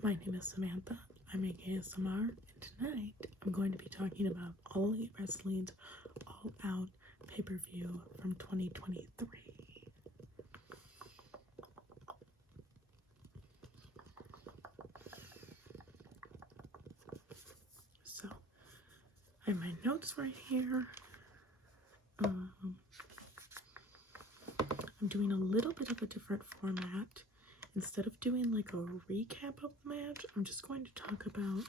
My name is Samantha. I'm AEWSMR, and tonight I'm going to be talking about All Elite Wrestling's All Out pay-per-view from 2023. So, I have my notes right here. I'm doing a little bit of a different format. Instead of doing like a recap of the match, I'm just going to talk about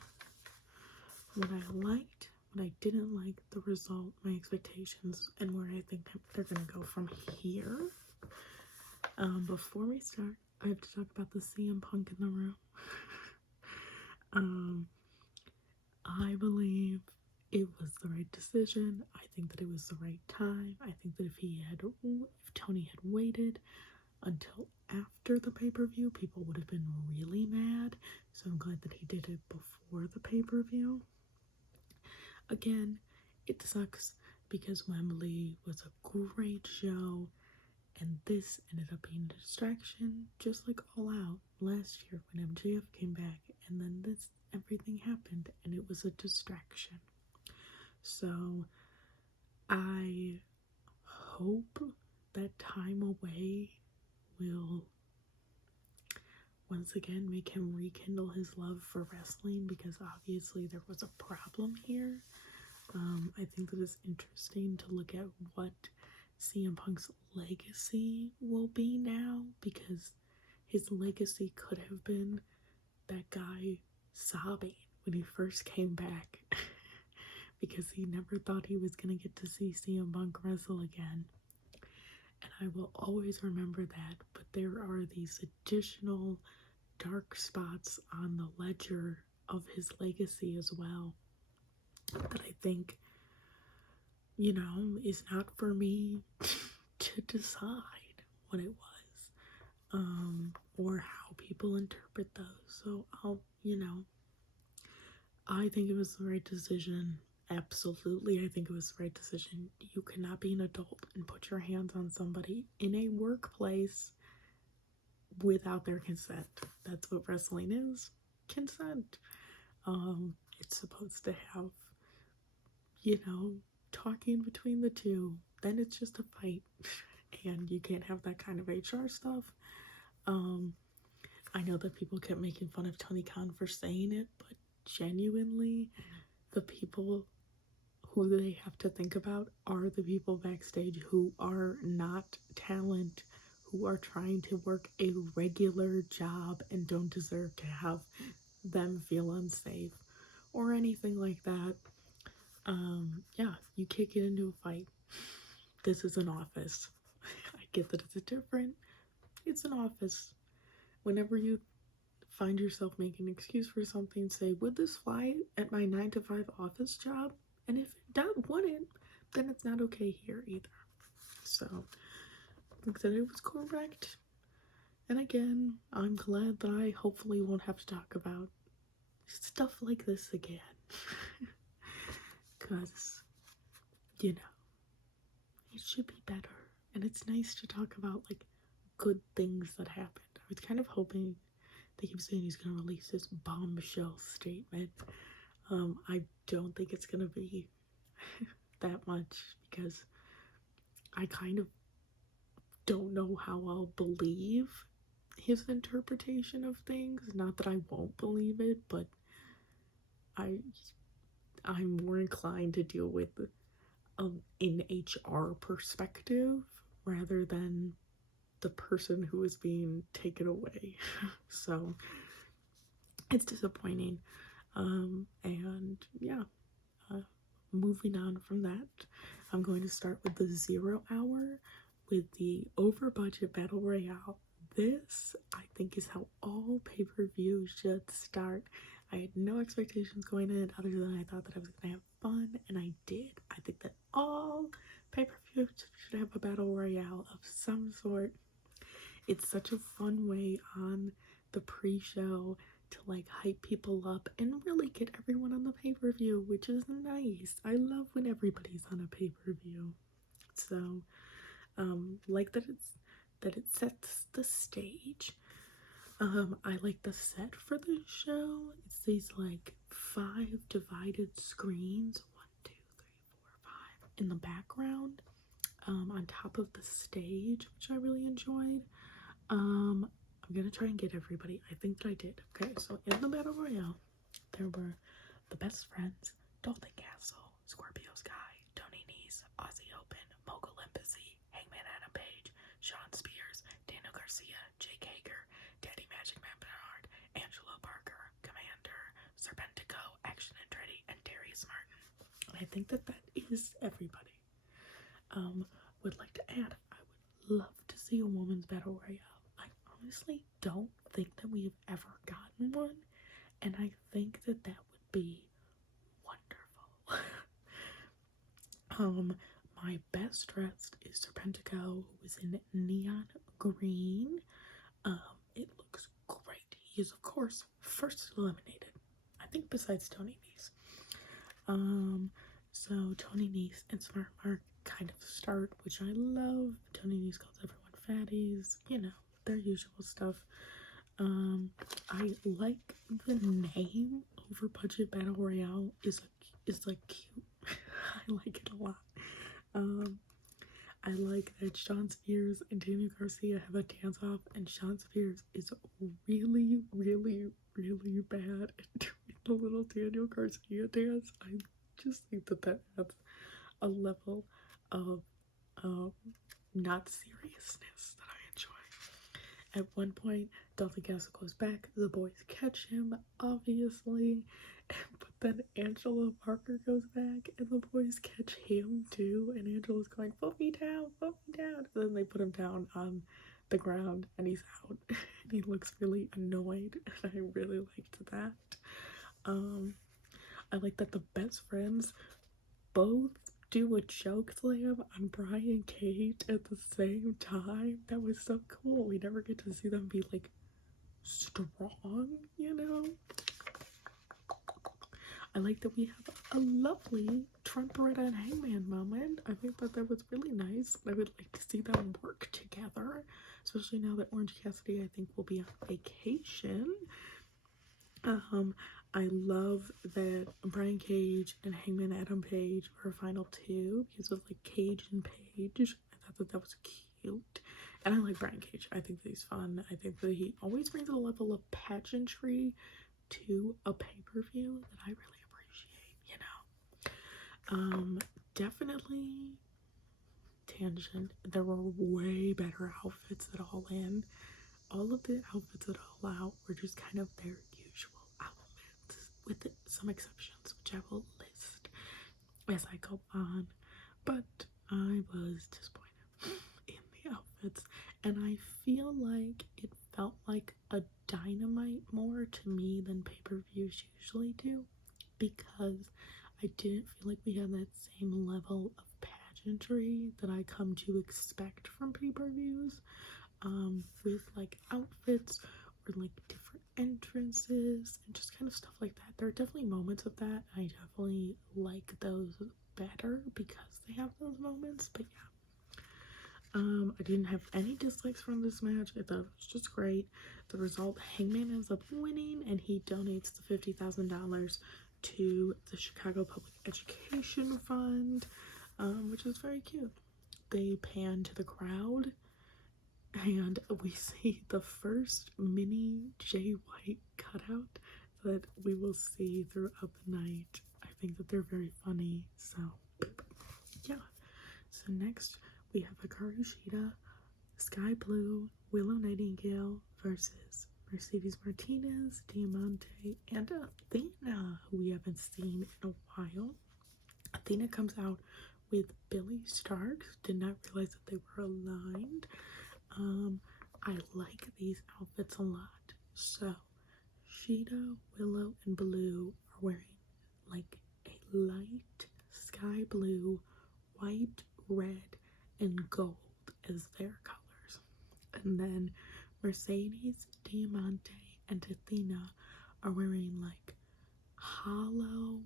what I liked, what I didn't like, the result, my expectations, and where I think they're going to go from here. Before we start, I have to talk about the CM Punk in the room. I believe it was the right decision. I think that it was the right time. I think that if Tony had waited until after the pay-per-view, people would have been really mad. So I'm glad that he did it before the pay-per-view. Again, it sucks because Wembley was a great show, and this ended up being a distraction, just like All Out last year when MJF came back, and then everything happened, and it was a distraction. So I hope that time away will once again make him rekindle his love for wrestling, because obviously there was a problem here. I think that it's interesting to look at what CM Punk's legacy will be now, because his legacy could have been that guy sobbing when he first came back because he never thought he was going to get to see CM Punk wrestle again. And I will always remember that, but there are these additional dark spots on the ledger of his legacy as well that I think, is not for me to decide what it was, or how people interpret those. So I think it was the right decision. Absolutely, I think it was the right decision. You cannot be an adult and put your hands on somebody in a workplace without their consent. That's what wrestling is. Consent. It's supposed to have, talking between the two. Then it's just a fight. And you can't have that kind of HR stuff. I know that people kept making fun of Tony Khan for saying it, but genuinely, the people who they have to think about are the people backstage who are not talent, who are trying to work a regular job and don't deserve to have them feel unsafe or anything like that. Yeah, you can't get into a fight. This is an office. I get that it's different. It's an office. Whenever you find yourself making an excuse for something, say, would this fly at my 9 to 5 office job? And if it wouldn't, then it's not okay here either. So, I think that it was correct. And again, I'm glad that I hopefully won't have to talk about stuff like this again. Because, it should be better. And it's nice to talk about, like, good things that happened. I was kind of hoping, they keep saying he's going to release this bombshell statement. I don't think it's going to be that much, because I kind of don't know how I'll believe his interpretation of things. Not that I won't believe it, but I'm more inclined to deal with an HR perspective rather than the person who is being taken away. So it's disappointing. And yeah, moving on from that, I'm going to start with the 0 hour with the over budget battle royale. This, I think, is how all pay-per-views should start. I had no expectations going in other than I thought that I was going to have fun, and I did. I think that all pay-per-views should have a battle royale of some sort. It's such a fun way on the pre-show to like hype people up and really get everyone on the pay-per-view, which is nice. I love when everybody's on a pay-per-view. So, like that it sets the stage. I like the set for the show. It's these like 5 divided screens, 1, 2, 3, 4, 5, in the background, on top of the stage, which I really enjoyed. I'm gonna try and get everybody. I think that I did. Okay, so in the Battle Royale, there were the Best Friends, Dalton Castle, Scorpio Sky, Tony Nese, Aussie Open, Mogul Embassy, Hangman Adam Page, Sean Spears, Daniel Garcia, Jake Hager, Daddy Magic Man Bernard, Angelo Parker, Commander, Serpentico, Action Andretti, and Darius Martin. And I think that that is everybody. Would like to add, I would love to see a women's battle royale. I honestly don't think that we have ever gotten one, and I think that that would be wonderful. My best dressed is Serpentico, who is in neon green. It looks great. He is, of course, first eliminated, I think, besides Tony Nese. So Tony Nese and Smart Mark kind of start, which I love. Tony Nese calls everyone fatties, you know, their usual stuff. I like the name Over Budget Battle Royale is like cute. I like it a lot. I like that Sean Spears and Daniel Garcia have a dance off, and Sean Spears is really, really, really bad at doing the little Daniel Garcia dance. I just think that that adds a level of not seriousness that I enjoy. At one point, Dalton Castle goes back, the boys catch him, obviously, but then Angela Parker goes back, and the boys catch him too, and Angela's going, put me down, and then they put him down on the ground, and he's out, and he looks really annoyed, and I really liked that. I like that the Best Friends both do a choke slam on Brian Cage at the same time. That was so cool. We never get to see them be like strong, you know? I like that we have a lovely Trent Beretta and Hangman moment. I think that that was really nice. I would like to see them work together, especially now that Orange Cassidy, I think, will be on vacation. I love that Brian Cage and Hangman Adam Page were final 2 because of like Cage and Page. I thought that that was cute, and I like Brian Cage. I think that he's fun. I think that he always brings a level of pageantry to a pay-per-view that I really appreciate, you know. Definitely tangent. There were way better outfits at All In. All of the outfits at All Out were just kind of their usual outfits, with some exceptions, which I will list as I go on. But I was disappointed in the outfits, and I feel like it felt like a Dynamite more to me than pay-per-views usually do, because I didn't feel like we had that same level of pageantry that I come to expect from pay-per-views, with like outfits or like different entrances and just kind of stuff like that. There are definitely moments of that. I definitely like those better because they have those moments, but yeah. I didn't have any dislikes from this match. I thought it was just great. The result, Hangman ends up winning, and he donates the $50,000 to the Chicago Public Education Fund, which is very cute. They pan to the crowd, and we see the first mini Jay White cutout that we will see throughout the night. I think that they're very funny, so yeah. So next we have Hikaru Shida, Sky Blue, Willow Nightingale versus Mercedes Martinez, Diamante, and Athena, who we haven't seen in a while. Athena comes out with Billy Starks. Did not realize that they were aligned. I like these outfits a lot. So Shida, Willow, and Blue are wearing like a light sky blue, white, red, and gold as their colors. And then Mercedes, Diamante, and Athena are wearing like hollow,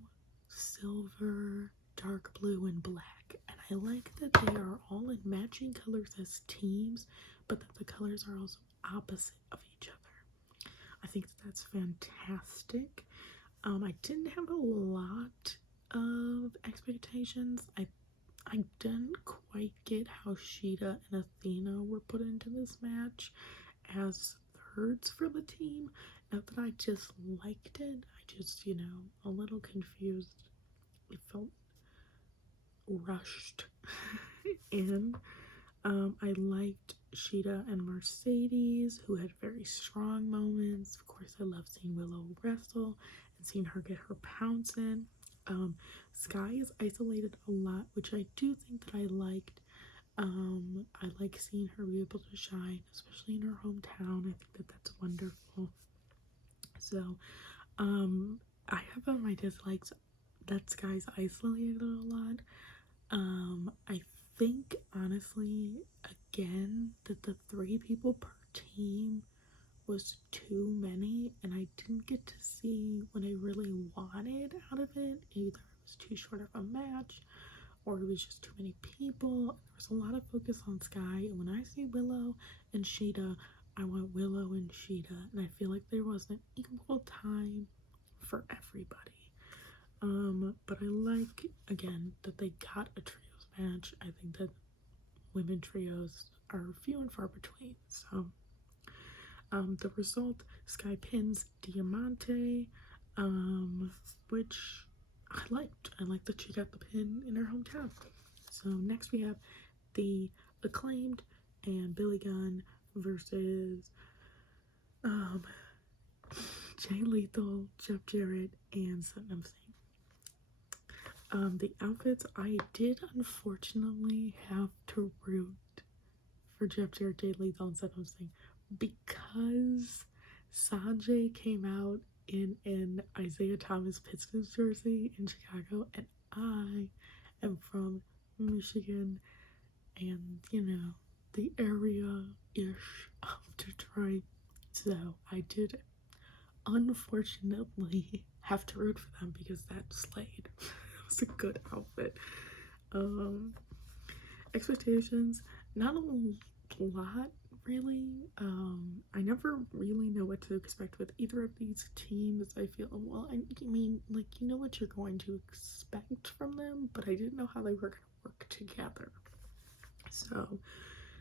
silver, dark blue, and black. And I like that they are all in matching colors as teams, but that the colors are also opposite of each other. I think that's fantastic. I didn't have a lot of expectations. I didn't quite get how Sheeta and Athena were put into this match as thirds for the team. Not that I just liked it, I just, a little confused. It felt rushed in. I liked Sheeta and Mercedes, who had very strong moments. Of course, I love seeing Willow wrestle and seeing her get her pounce in. Sky is isolated a lot, which I do think that I liked. I like seeing her be able to shine, especially in her hometown. I think that that's wonderful. So, I have on my dislikes that Sky's isolated a lot. I think, honestly, again, that the 3 people per team was too many, and I didn't get to see what I really wanted out of it. Either it was too short of a match, or it was just too many people. There was a lot of focus on Sky, and when I see Willow and Sheeta, I want Willow and Sheeta, and I feel like there wasn't equal time for everybody. But I like, again, that they got a trios match. I think that women trios are few and far between. So, the result, Sky pins Diamante, which I liked. I liked that she got the pin in her hometown. So next we have the Acclaimed and Billy Gunn versus Jay Lethal, Jeff Jarrett, and Satnam Singh. The outfits, I did unfortunately have to root for Jeff Jarrett, Jay Lethal, and Satnam Singh because Sanjay came out in an Isaiah Thomas Pistons jersey in Chicago, and I am from Michigan and, the area-ish of Detroit. So I did unfortunately have to root for them because that slayed. It was a good outfit. Expectations, not a lot really. I never really know what to expect with either of these teams. I feel, well, I mean, like, you know what you're going to expect from them, but I didn't know how they were going to work together. So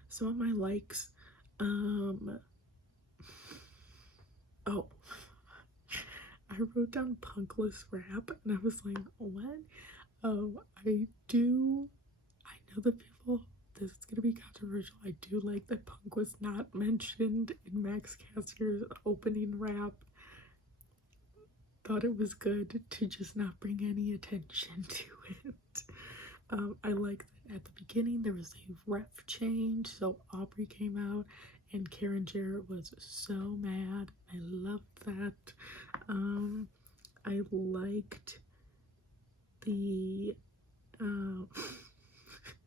some of my likes, oh, I wrote down punkless rap, and I was like, what? I know that people, this is gonna be controversial. I do like that Punk was not mentioned in Max Castier's opening rap. Thought it was good to just not bring any attention to it. I like that at the beginning there was a ref change, so Aubrey came out and Karen Jarrett was so mad. I loved that. I liked the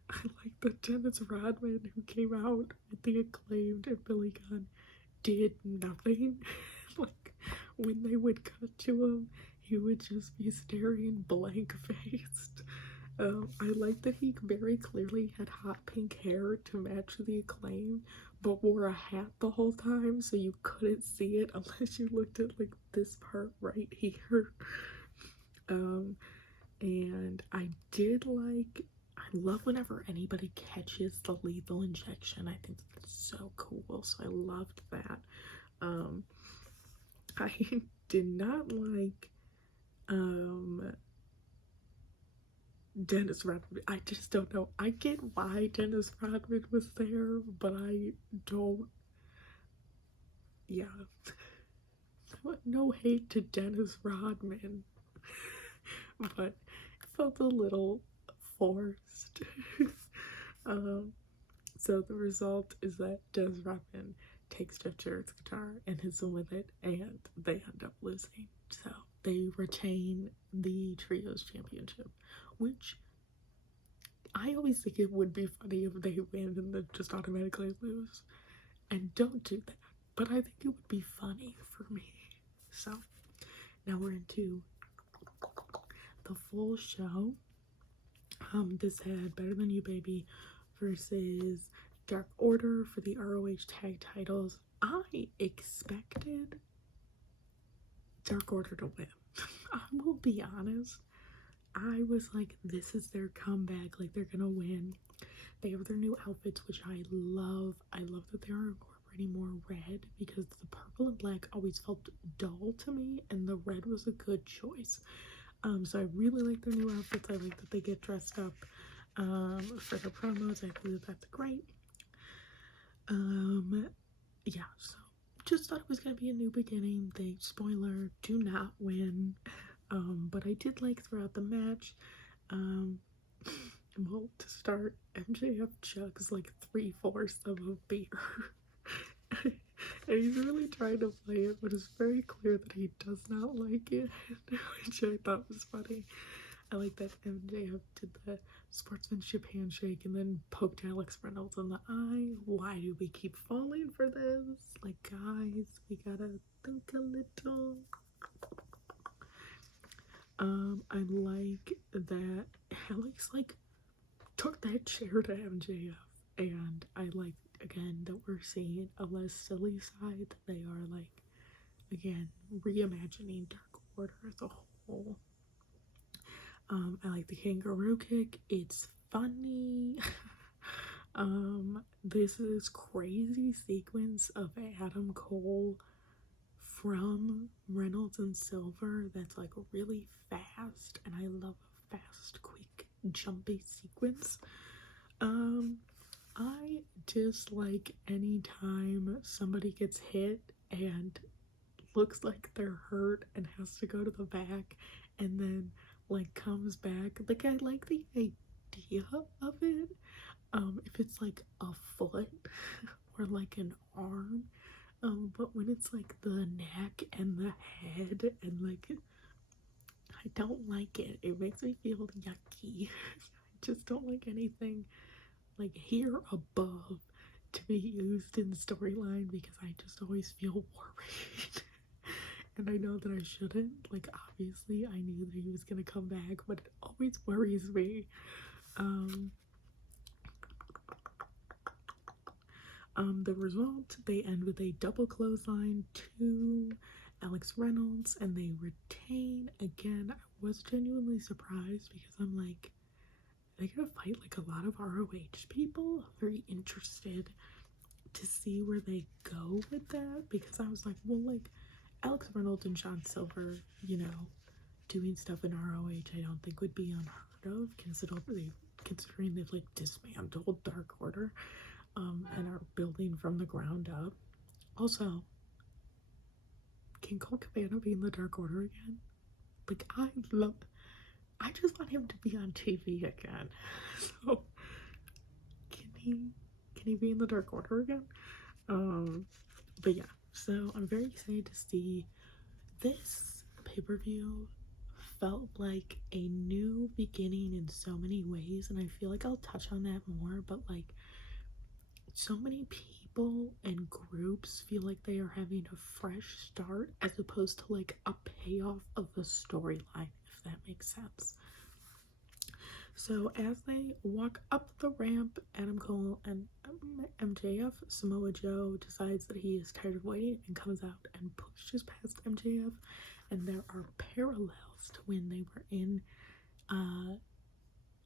I like that Dennis Rodman, who came out with the Acclaimed and Billy Gunn, did nothing. Like, when they would cut to him, he would just be staring blank-faced. I like that he very clearly had hot pink hair to match the Acclaim, but wore a hat the whole time, so you couldn't see it unless you looked at, like, this part right here. And I love whenever anybody catches the lethal injection. I think that's so cool, so I loved that. I did not like, Dennis Rodman. I just don't know. I get why Dennis Rodman was there, but I don't, yeah. No hate to Dennis Rodman, but it felt a little forced. So the result is that Dennis Rodman takes Jeff Jarrett's guitar and hits him with it, and they end up losing. So they retain the Trios Championship, which I always think it would be funny if they win and then just automatically lose. And don't do that. But I think it would be funny for me. So now we're into the full show. This had Better Than You Baby versus Dark Order for the ROH tag titles. I expected Dark Order to win. I will be honest. I was like, this is their comeback. Like, they're gonna win. They have their new outfits, which I love. I love that they're incorporating more red because the purple and black always felt dull to me, and the red was a good choice. So I really like their new outfits. I like that they get dressed up for their promos. I think that that's great. Yeah, so just thought it was gonna be a new beginning. They, spoiler, do not win. But I did like throughout the match. Well, to start, MJF chugs like 3/4 of a beer. And he's really trying to play it, but it's very clear that he does not like it, which I thought was funny. I like that MJF did the sportsmanship handshake and then poked Alex Reynolds in the eye. Why do we keep falling for this? Like, guys, we gotta think a little. I like that Alex, like, took that chair to MJF, and I like, again, that we're seeing a less silly side. They are, like, again, reimagining Dark Order as a whole. I like the kangaroo kick. It's funny. This is crazy sequence of Adam Cole from Reynolds and Silver that's like really fast, and I love a fast, quick, jumpy sequence. I dislike anytime somebody gets hit and looks like they're hurt and has to go to the back and then like comes back. Like, I like the idea of it. If it's like a foot or like an arm, but when it's like the neck and the head and like, I don't like it. It makes me feel yucky. I just don't like anything like here above to be used in storyline because I just always feel worried. And I know that I shouldn't. Like, obviously, I knew that he was gonna come back, but it always worries me. The result, they end with a double clothesline to Alex Reynolds, and they retain. Again, I was genuinely surprised because I'm like, they're gonna fight like a lot of ROH people. I'm very interested to see where they go with that because I was like, well, like, Alex Reynolds and John Silver, you know, doing stuff in ROH, I don't think would be unheard of, considering they've like dismantled Dark Order, and are building from the ground up. Also, can Colt Cabana be in the Dark Order again? Like, I just want him to be on TV again. So, can he be in the Dark Order again? But yeah, so I'm very excited to see this pay-per-view. Felt like a new beginning in so many ways, and I feel like I'll touch on that more, but like, so many people and groups feel like they are having a fresh start as opposed to like a payoff of the storyline, if that makes sense. So as they walk up the ramp, Adam Cole and MJF, Samoa Joe decides that he is tired of waiting and comes out and pushes past MJF, and there are parallels to when they were in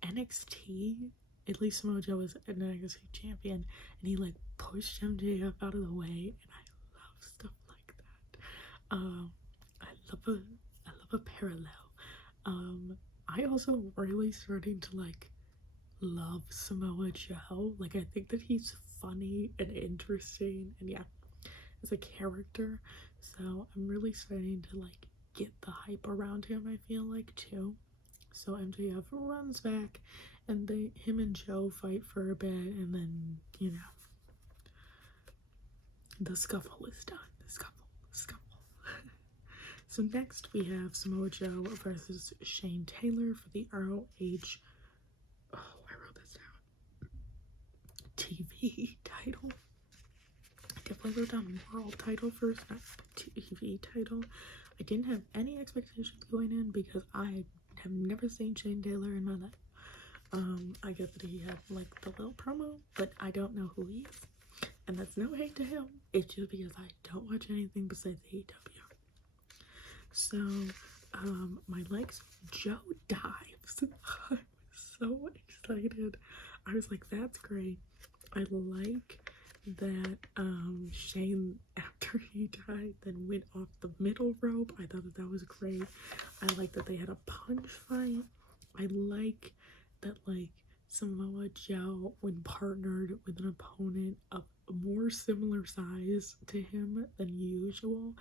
NXT. At least Samoa Joe was an NXT champion, and he like pushed MJF out of the way, and I love stuff like that. I love a parallel. I also really starting to like love Samoa Joe. Like, I think that he's funny and interesting, and yeah, as a character. So I'm really starting to like get the hype around him, I feel like, too. So MJF runs back, and him and Joe fight for a bit, and then, you know, the scuffle is done. The scuffle. So next we have Samoa Joe versus Shane Taylor for the ROH. Oh, I wrote this down. TV title. I definitely wrote down world title first, not TV title. I didn't have any expectations going in because I have never seen Shane Taylor in my life. I get that he had like the little promo, but I don't know who he is. And that's no hate to him. It's just because I don't watch anything besides AEW. So, my legs, Joe dives. I was so excited. I was like, that's great. I like that Shane, after he died, then went off the middle rope. I thought that was great. I like that they had a punch fight. I like that, like, Samoa Joe, when partnered with an opponent of more similar size to him than usual,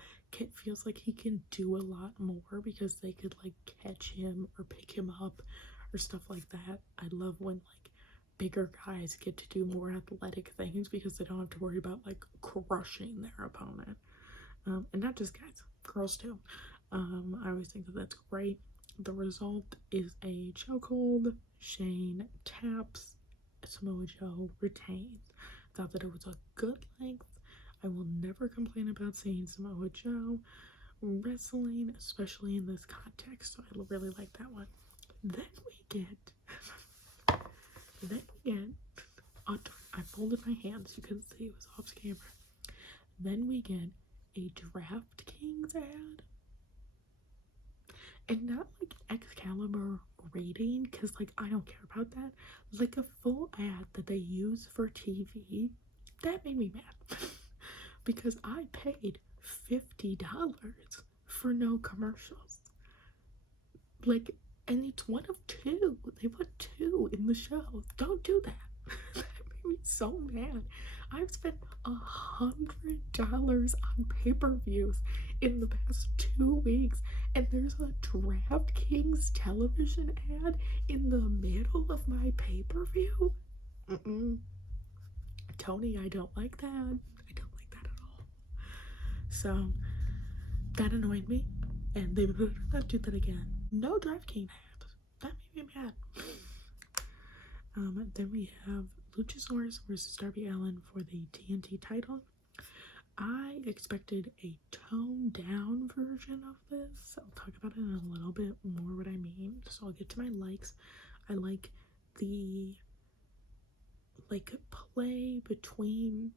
feels like he can do a lot more because they could, like, catch him or pick him up or stuff like that. I love when, like, bigger guys get to do more athletic things because they don't have to worry about, like, crushing their opponent. And not just guys, girls too. I always think that that's great. The result is a chokehold. Shane taps. Samoa Joe retains. Thought that it was a good length. I will never complain about seeing Samoa Joe wrestling, especially in this context. So I really like that one. Then we get, I folded my hands. You couldn't see, it was off camera. Then we get a DraftKings ad. And not like Excalibur rating, because, like, I don't care about that. Like a full ad that they use for TV, that made me mad. Because I paid $50 for no commercials. Like, and it's one of two. They put two in the show. Don't do that. That made me so mad. I've spent $100 on pay-per-views in the past 2 weeks, and there's a DraftKings television ad in the middle of my pay-per-view. Tony, I don't like that. I don't like that at all. So that annoyed me, and they better not do that again. No DraftKings ads. That made me mad. Then we have Luchasaurus versus Darby Allin for the TNT title. I expected a toned down version of this. I'll talk about it in a little bit more what I mean. So I'll get to my likes. I like the, like, play between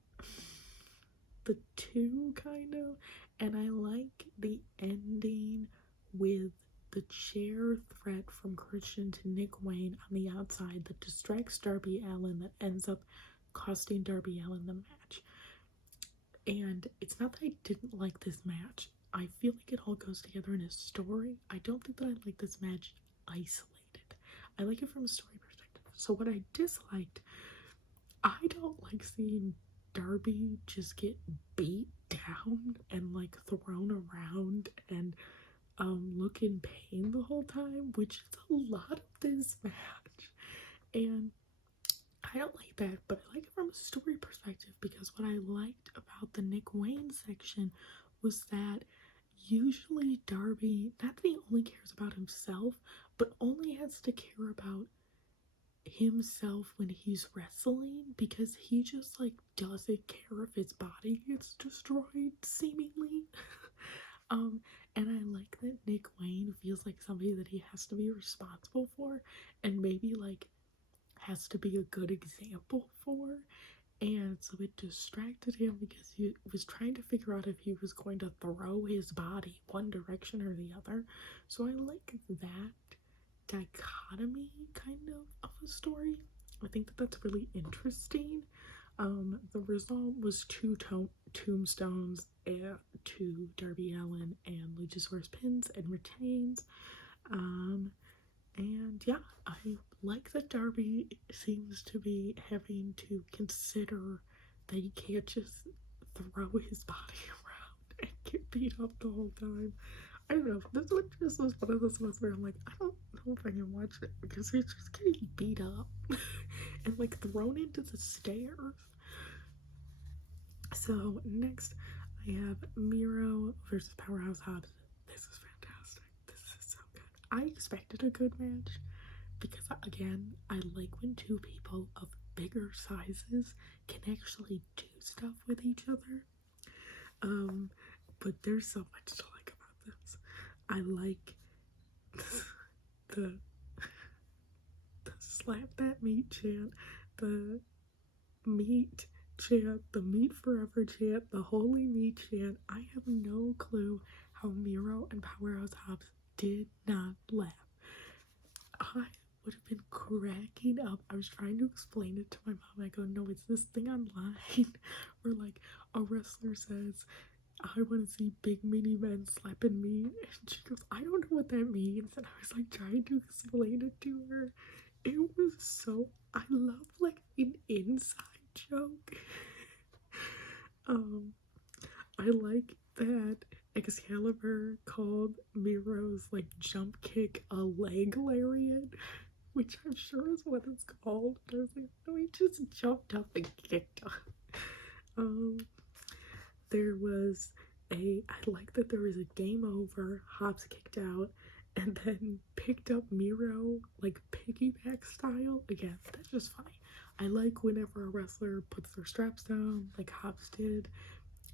the two, kind of, and I like the ending with the chair threat from Christian to Nick Wayne on the outside that distracts Darby Allin, that ends up costing Darby Allin the match. And it's not that I didn't like this match. I feel like it all goes together in a story. I don't think that I like this match isolated. I like it from a story perspective. So what I disliked, I don't like seeing Darby just get beat down and, like, thrown around and look in pain the whole time, which is a lot of this match. And I don't like that, but I like it from a story perspective, because what I liked about the Nick Wayne section was that usually Darby, not that he only cares about himself, but only has to care about himself when he's wrestling, because he just, like, doesn't care if his body gets destroyed, seemingly. And I like that Nick Wayne feels like somebody that he has to be responsible for, and maybe, like, has to be a good example for. And so it distracted him because he was trying to figure out if he was going to throw his body one direction or the other. So I like that dichotomy kind of a story. I think that that's really interesting. The result was two tombstones to Darby Allin and Luchasaurus pins and retains. And yeah, I like that Darby seems to be having to consider that he can't just throw his body around and get beat up the whole time. I don't know, this one just was one of those ones where I'm like, I don't know if I can watch it, because he's just getting beat up and, like, thrown into the stairs. So next I have Miro versus Powerhouse Hobbs. This is fantastic. This is so good. I expected a good match because, again, I like when two people of bigger sizes can actually do stuff with each other. But there's so much to like about this. I like the slap that meat chant, the meat chant, the meat forever chant, the holy meat chant. I have no clue how Miro and Powerhouse Hobbs did not laugh. I would have been cracking up. I was trying to explain it to my mom. I go, no, it's this thing online where like a wrestler says, I want to see big meaty men slapping me. And she goes, I don't know what that means. And I was like trying to explain it to her. It was so, I love like an inside joke. I like that Excalibur called Miro's like jump kick a leg lariat, which I'm sure is what it's called. But I was like, no, he just jumped up and kicked up. There was I like that there was a game over, Hobbs kicked out, and then picked up Miro, like piggyback style. Again, that's just funny. I like whenever a wrestler puts their straps down, like Hobbs did.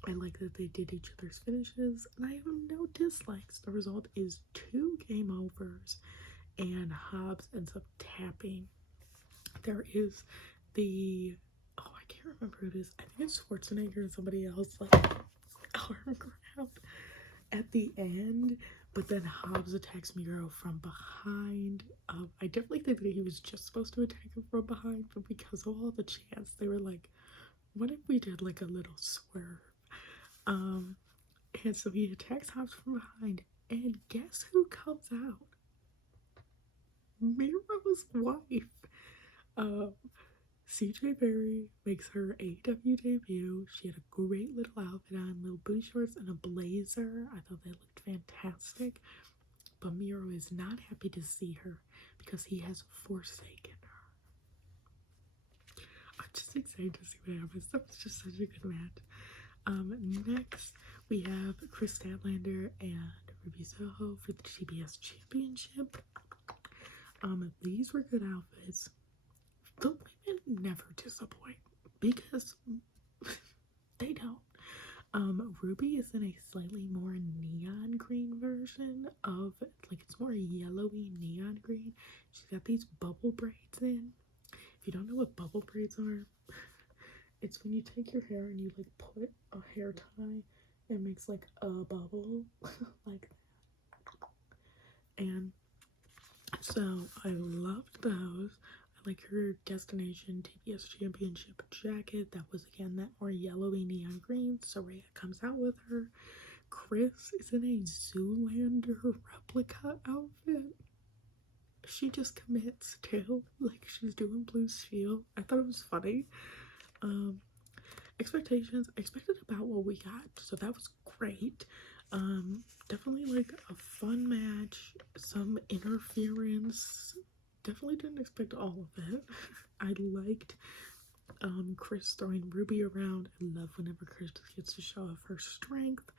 I like that they did each other's finishes, and I have no dislikes. The result is 2 game overs, and Hobbs ends up tapping. There is the, oh, I can't remember who it is. I think it's Schwarzenegger and somebody else, like, arm grab at the end, but then Hobbs attacks Miro from behind. I definitely think that he was just supposed to attack him from behind, but because of all the chants, they were like, what if we did like a little swerve? And so he attacks Hobbs from behind, and guess who comes out? Miro's wife. CJ Berry makes her AEW debut. She had a great little outfit on, little booty shorts and a blazer. I thought they looked fantastic. But Miro is not happy to see her because he has forsaken her. I'm just excited to see what happens. That was just such a good match. Next, we have Chris Statlander and Ruby Soho for the TBS Championship. These were good outfits. The women never disappoint because they don't. Ruby is in a slightly more neon green version of, like, it's more yellowy neon green. She's got these bubble braids in. If you don't know what bubble braids are, it's when you take your hair and you like put a hair tie and makes like a bubble like that. And so I loved those. I like her Destination TBS Championship jacket. That was again that more yellowy neon green. Saraya comes out with her. Chris is in a Zoolander replica outfit. She just commits too, like she's doing Blue Steel. I thought it was funny. Expectations, I expected about what we got, so that was great. Definitely like a fun match, some interference. Definitely didn't expect all of it. I liked Chris throwing Ruby around. I love whenever Chris gets to show off her strength.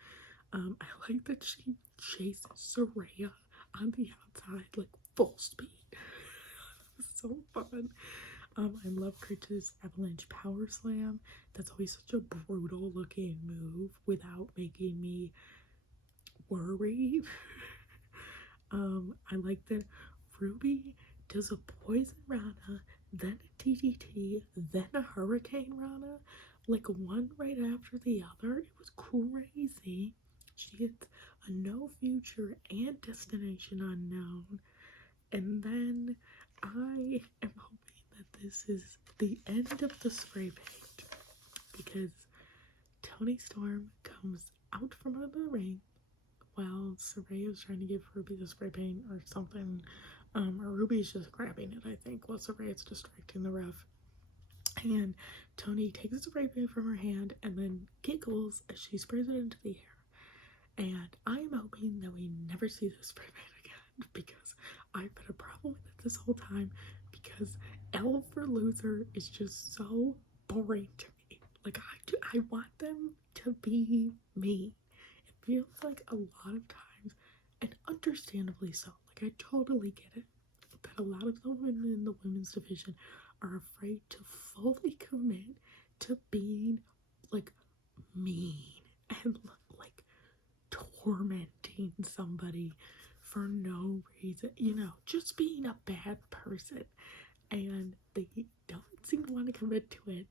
I like that she chases Saraya on the outside like full speed. So fun. I love Chris's avalanche power slam. That's always such a brutal looking move without making me worry. I like that Ruby does a poison Rana, then a DDT, then a hurricane Rana, like one right after the other. It was crazy. She gets a no future and destination unknown. And then I am hoping that this is the end of the spray paint, because Toni Storm comes out from under the ring while Saraya is trying to give Ruby the spray paint or something, or Ruby's just grabbing it, I think, while Saraya's distracting the ref. And Toni takes the spray paint from her hand and then giggles as she sprays it into the air. And I am hoping that we never see this spray paint again, because I've had a problem with it this whole time, because L for loser is just so boring to me. Like, I want them to be mean. It feels like a lot of times, and understandably so, like, I totally get it, that a lot of the women in the women's division are afraid to fully commit to being, like, mean and, like, tormenting somebody for no reason, you know, just being a bad person. And they don't seem to want to commit to it.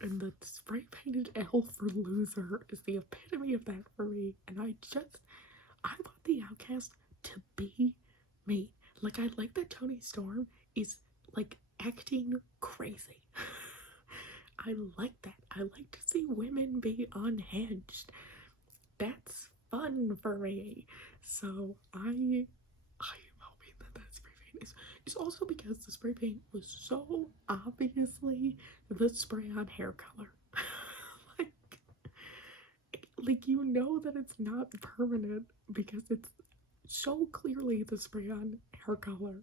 And the spray painted L for loser is the epitome of that for me. And I want the Outcast to be me. Like, I like that Toni Storm is, like, acting crazy. I like that. I like to see women be unhinged. That's fun for me. So I am hoping that spray paint is. It's also because the spray paint was so obviously the spray on hair color. like you know that it's not permanent because it's so clearly the spray on hair color.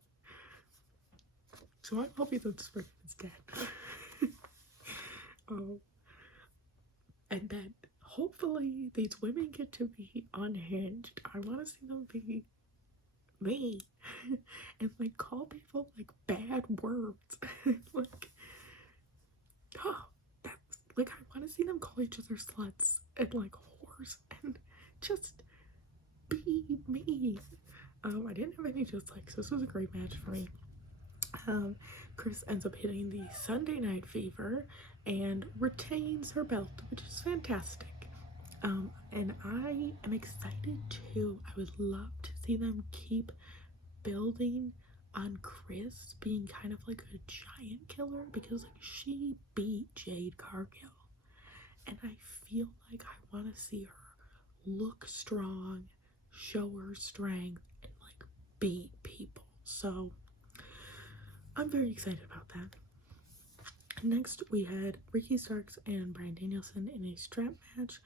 So I'm hoping that the spray is dead. Oh, and then hopefully these women get to be unhinged. I want to see them be me and like call people like bad words. like, oh, that's like I want to see them call each other sluts and like whores and just be me. I didn't have any dislikes. This was a great match for me. Chris ends up hitting the Sunday Night Fever and retains her belt, which is fantastic. And I am excited too. I would love to see them keep building on Chris being kind of like a giant killer because like she beat Jade Cargill. And I feel like I want to see her look strong, show her strength, and like beat people. So I'm very excited about that. Next, we had Ricky Starks and Bryan Danielson in a strap match.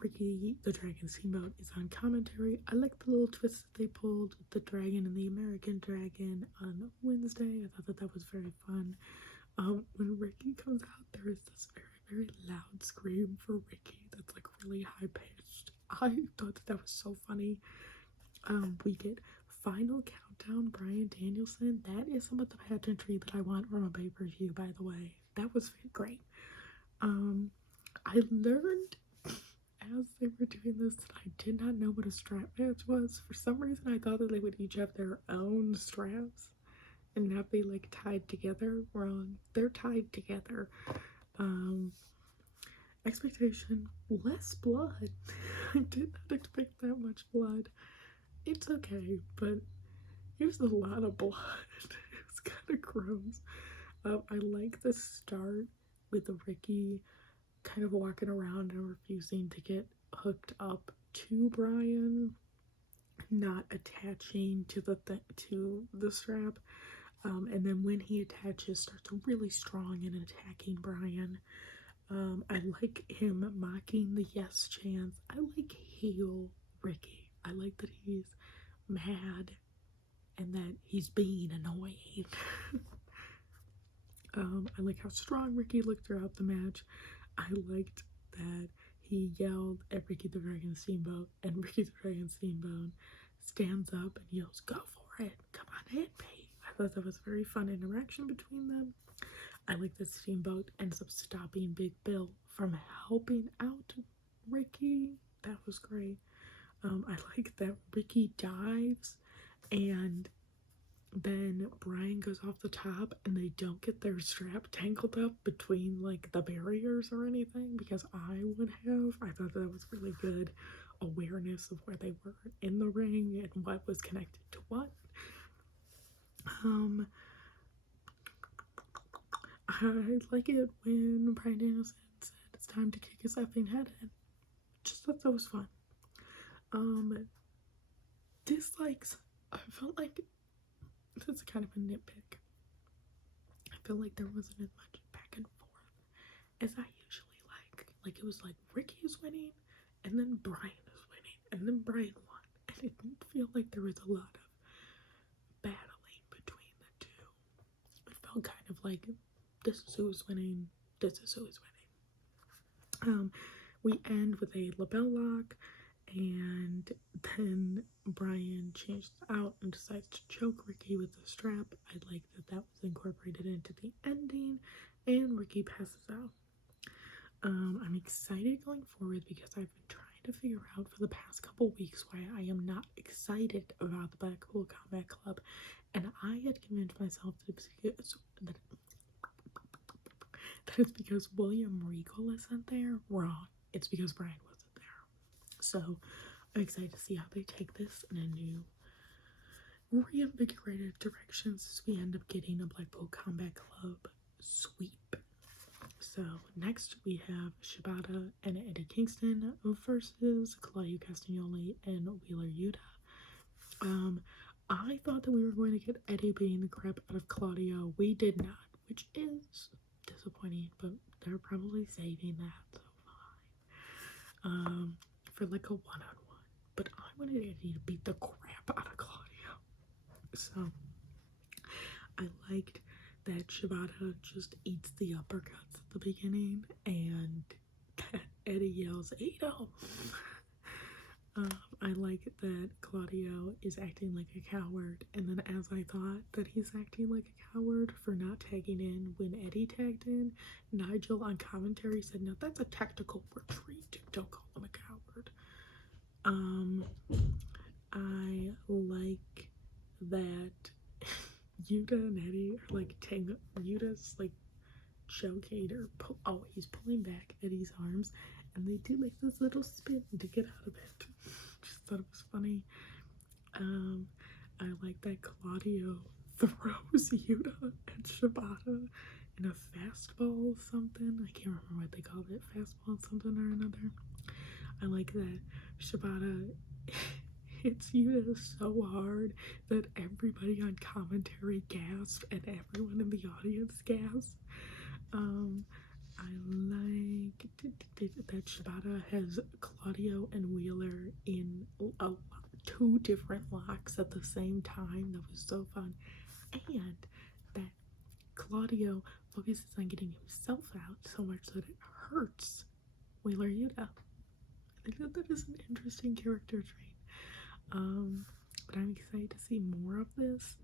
Ricky the Dragon Steamboat is on commentary. I like the little twist that they pulled with the dragon and the American Dragon on Wednesday. I thought that was very fun. When Ricky comes out, there is this very, very loud scream for Ricky that's like really high pitched. I thought that was so funny. We get Final Countdown Bryan Danielson. That is some of the pageantry that I want from a pay-per-view, by the way. That was great. I learned as they were doing this that I did not know what a strap match was. For some reason, I thought that they would each have their own straps and not be like tied together. Wrong. They're tied together. Expectation, less blood. I did not expect that much blood. It's okay, but it was a lot of blood. It was kind of gross. I like the start with Ricky kind of walking around and refusing to get hooked up to Bryan, not attaching to the strap. And then when he attaches, starts really strong and attacking Bryan. I like him mocking the yes chants. I like heel Ricky. I like that he's mad and that he's being annoying. I like how strong Ricky looked throughout the match. I liked that he yelled at Ricky the Dragon Steamboat, and Ricky the Dragon Steamboat stands up and yells, "Go for it! Come on, hit me!" I thought that was a very fun interaction between them. I like that Steamboat ends up stopping Big Bill from helping out Ricky. That was great. I like that Ricky dives and then Bryan goes off the top and they don't get their strap tangled up between like the barriers or anything, because I would have. I thought that was really good awareness of where they were in the ring and what was connected to what. I like it when Bryan Danielson said it's time to kick his effing head in. Just thought that was fun. Dislikes. I felt like this is kind of a nitpick. I feel like there wasn't as much back and forth as I usually like. Like it was like Ricky is winning, and then Bryan is winning, and then Bryan won, and it didn't feel like there was a lot of battling between the two. It felt kind of like this is who's winning, this is who's winning. We end with a lapel lock, and then Bryan changes out and decides to choke Ricky with the strap. I like that was incorporated into the ending, and Ricky passes out. I'm excited going forward because I've been trying to figure out for the past couple weeks why I am not excited about the Blackpool Combat Club, and I had convinced myself that it's because William Regal isn't there. Wrong. It's because Bryan wasn't there. So I'm excited to see how they take this in a new, reinvigorated direction since we end up getting a Blackpool Combat Club sweep. So next we have Shibata and Eddie Kingston versus Claudio Castagnoli and Wheeler Yuta. I thought that we were going to get Eddie beating the crap out of Claudio. We did not, which is disappointing, but they're probably saving that, so fine. For like a one-on-one. But I wanted Eddie to beat the crap out of Claudio. So I liked that Shibata just eats the uppercuts at the beginning and that Eddie yells, "Eat 'em!" I like that Claudio is acting like a coward, and then as I thought that he's acting like a coward for not tagging in when Eddie tagged in, Nigel on commentary said, "No, that's a tactical retreat. Don't call him a coward." I like that Yuta and Eddie are like Yuta's like choking or he's pulling back Eddie's arms, and they do like this little spin to get out of it. Just thought it was funny. I like that Claudio throws Yuta and Shibata in a fastball something. I can't remember what they called it, fastball something or another. I like that Shibata hits Yuta so hard that everybody on commentary gasped and everyone in the audience gasped. I like that Shibata has Claudio and Wheeler in two different locks at the same time. That was so fun. And that Claudio focuses on getting himself out so much that it hurts Wheeler Yuta. I think that is an interesting character trait. But I'm excited to see more of this.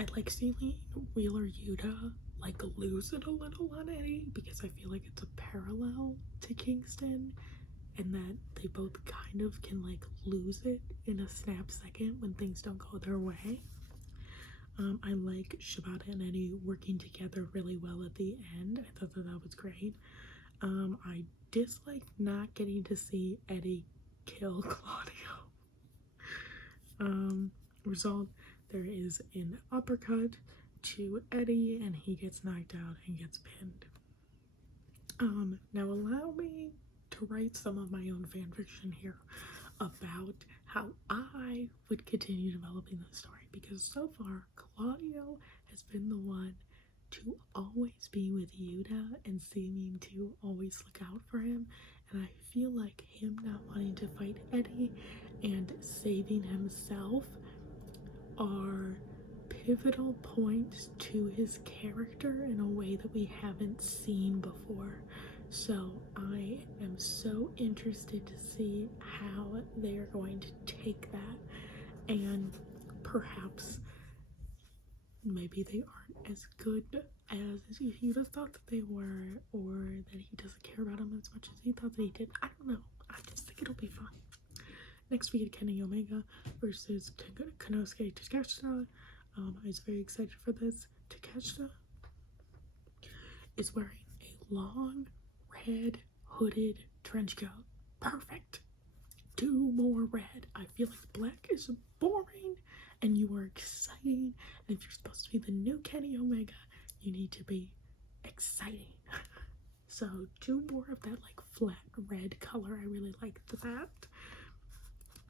I like seeing Wheeler Yuta like lose it a little on Eddie because I feel like it's a parallel to Kingston, and that they both kind of can like lose it in a snap second when things don't go their way. I like Shibata and Eddie working together really well at the end. I thought that was great. I dislike not getting to see Eddie kill Claudio. Result, there is an uppercut to Eddie and he gets knocked out and gets pinned. Now allow me to write some of my own fanfiction here about how I would continue developing the story, because so far Claudio has been the one to always be with Yuta and seeming to always look out for him, and I feel like him not wanting to fight Eddie and saving himself are pivotal points to his character in a way that we haven't seen before. So I am so interested to see how they are going to take that, and perhaps maybe they aren't as good as Yuta thought that they were, or that he doesn't care about him as much as he thought that he did. I don't know. I just think it'll be fun. Next we get Kenny Omega versus Konosuke Takeshita. I was very excited for this. Takeshita is wearing a long red hooded trench coat. Perfect. Do more red. I feel like black is boring and you are exciting. And if you're supposed to be the new Kenny Omega, you need to be exciting. So do more of that like flat red color. I really liked that.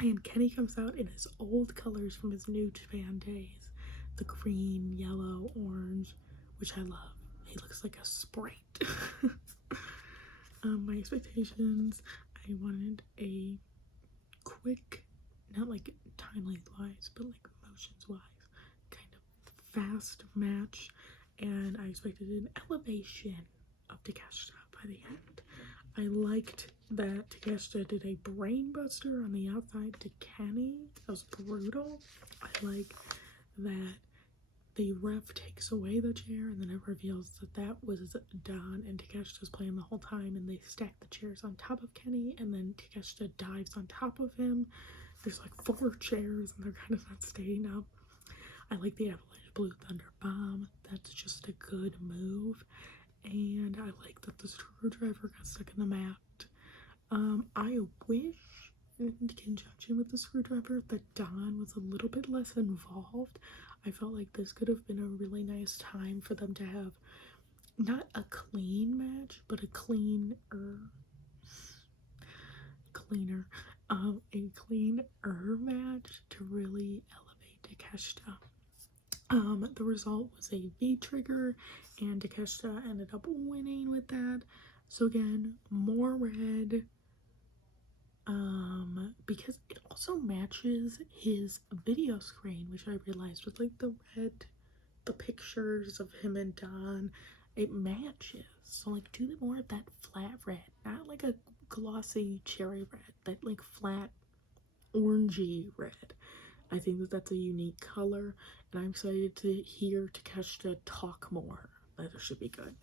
And Kenny comes out in his old colors from his New Japan days. The green, yellow, orange, which I love. He looks like a Sprite. My expectations, I wanted a quick, not like timely wise, but like emotions wise, kind of fast match. and I expected an elevation of Takeshita by the end. I liked that Takeshita did a brainbuster on the outside to Kenny. That was brutal. I like that the ref takes away the chair and then it reveals that that was Don and Takeshita's playing the whole time, and they stack the chairs on top of Kenny, and then Takeshita dives on top of him. There's like 4 chairs and they're kind of not staying up. I like the Avalanche Blue Thunder Bomb. That's just a good move. And I like that the screwdriver got stuck in the mat. I wish, in conjunction with the screwdriver, that Don was a little bit less involved. I felt like this could have been a really nice time for them to have not a clean match, but a cleaner match to really elevate Takeshita. The result was a V-trigger, and Takeshita ended up winning with that. So again, more red, because it also matches his video screen, which I realized was like the pictures of him and Don, it matches. So like, do more of that flat red, not like a glossy cherry red, that like flat orangey red. I think that that's a unique color, and I'm excited to hear Takeshita talk more. That should be good.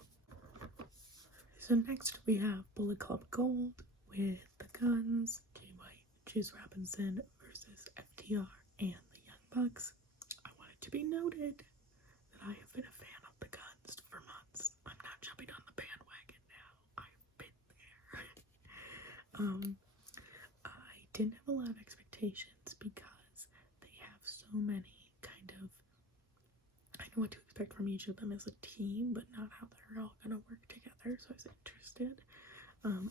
So next we have Bullet Club Gold with the Guns, Jay White, Juice Robinson versus FTR and the Young Bucks. I want it to be noted that I have been a fan of the Guns for months. I'm not jumping on the bandwagon now. I've been there. I didn't have a lot of expectations because they have so many kind of, I know what to expect from each of them as a team, but not how they're all gonna work together, so I was interested.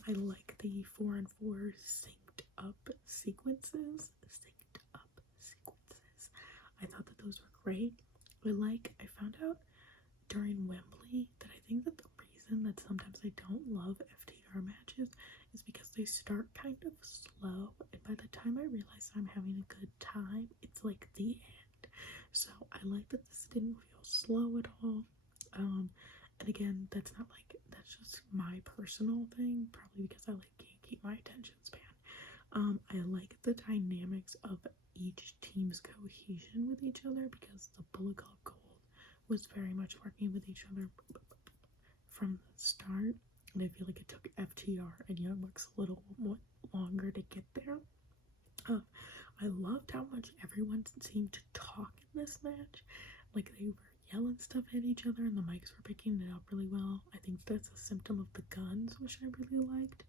I like the 4-on-4 synced up sequences. I thought that those were great. I found out during Wembley that I think that the reason that sometimes I don't love FTR matches is because they start kind of slow, and by the time I realize I'm having a good time, it's like the end. So I like that this didn't feel slow at all. And again, that's just my personal thing, probably because I can't keep my attention span. I like the dynamics of each team's cohesion with each other, because the Bullet Club Gold was very much working with each other from the start, and I feel like it took FTR and Young Bucks a little more longer to get there. I loved how much everyone seemed to talk in this match. Like, they were yelling stuff at each other and the mics were picking it up really well. I think that's a symptom of the Guns, which I really liked.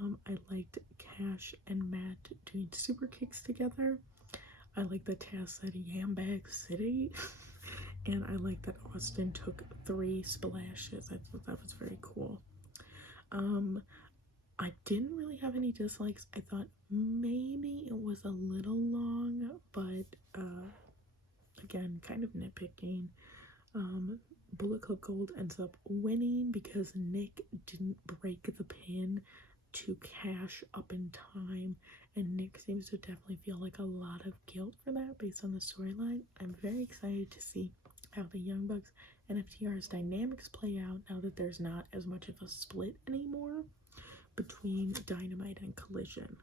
I liked Cash and Matt doing super kicks together. I like that Taz said Yambag City. And I like that Austin took 3 splashes. I thought that was very cool. I didn't really have any dislikes. I thought maybe it was a little long, but again, kind of nitpicking. Bullet Club Gold ends up winning because Nick didn't break the pin to Cash up in time, and Nick seems to definitely feel like a lot of guilt for that based on the storyline. I'm very excited to see how the Young Bucks and FTR's dynamics play out now that there's not as much of a split anymore between Dynamite and Collision.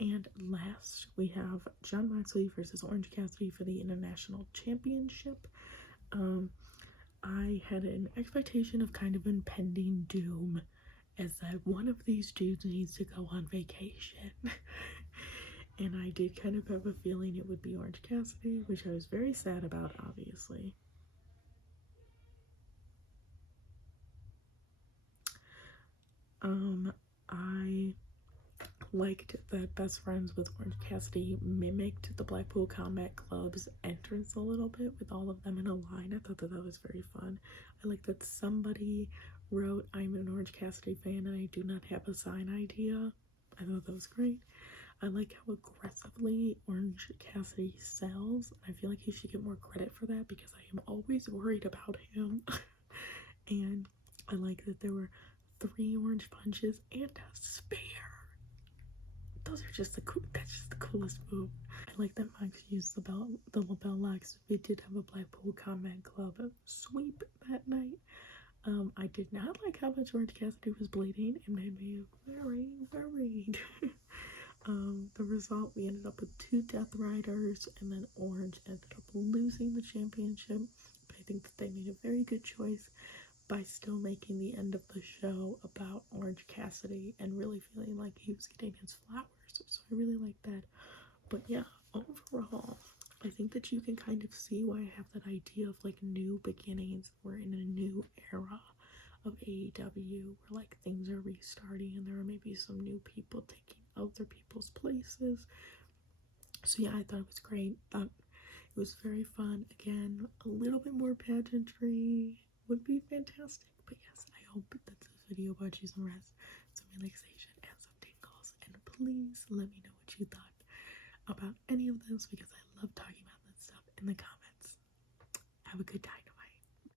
And last, we have Jon Moxley versus Orange Cassidy for the International Championship. I had an expectation of kind of impending doom, as that one of these dudes needs to go on vacation. And I did kind of have a feeling it would be Orange Cassidy, which I was very sad about, obviously. I liked that Best Friends with Orange Cassidy mimicked the Blackpool Combat Club's entrance a little bit, with all of them in a line. I thought that was very fun. I like that somebody wrote, "I'm an Orange Cassidy fan and I do not have a sign idea." I thought that was great. I like how aggressively Orange Cassidy sells. I feel like he should get more credit for that, because I am always worried about him. And I like that there were 3 orange punches and a spear. those are just that's just the coolest move. I like that Max used the lapel locks. We did have a Blackpool Combat Club sweep that night. I did not like how much Orange Cassidy was bleeding. It made me very worried. The result, we ended up with 2 Death Riders, and then Orange ended up losing the championship. But I think that they made a very good choice by still making the end of the show about Orange Cassidy and really feeling like he was getting his flowers. So I really like that. But yeah, overall, I think that you can kind of see why I have that idea of like new beginnings. We're in a new era of AEW where like things are restarting and there are maybe some new people taking other people's places. So yeah, I thought it was great. It was very fun. Again, a little bit more pageantry would be fantastic. But yes, I hope that this video brought you some rest, some relaxation, and some tingles. And please let me know what you thought about any of this because I love talking about that stuff in the comments. Have a good time.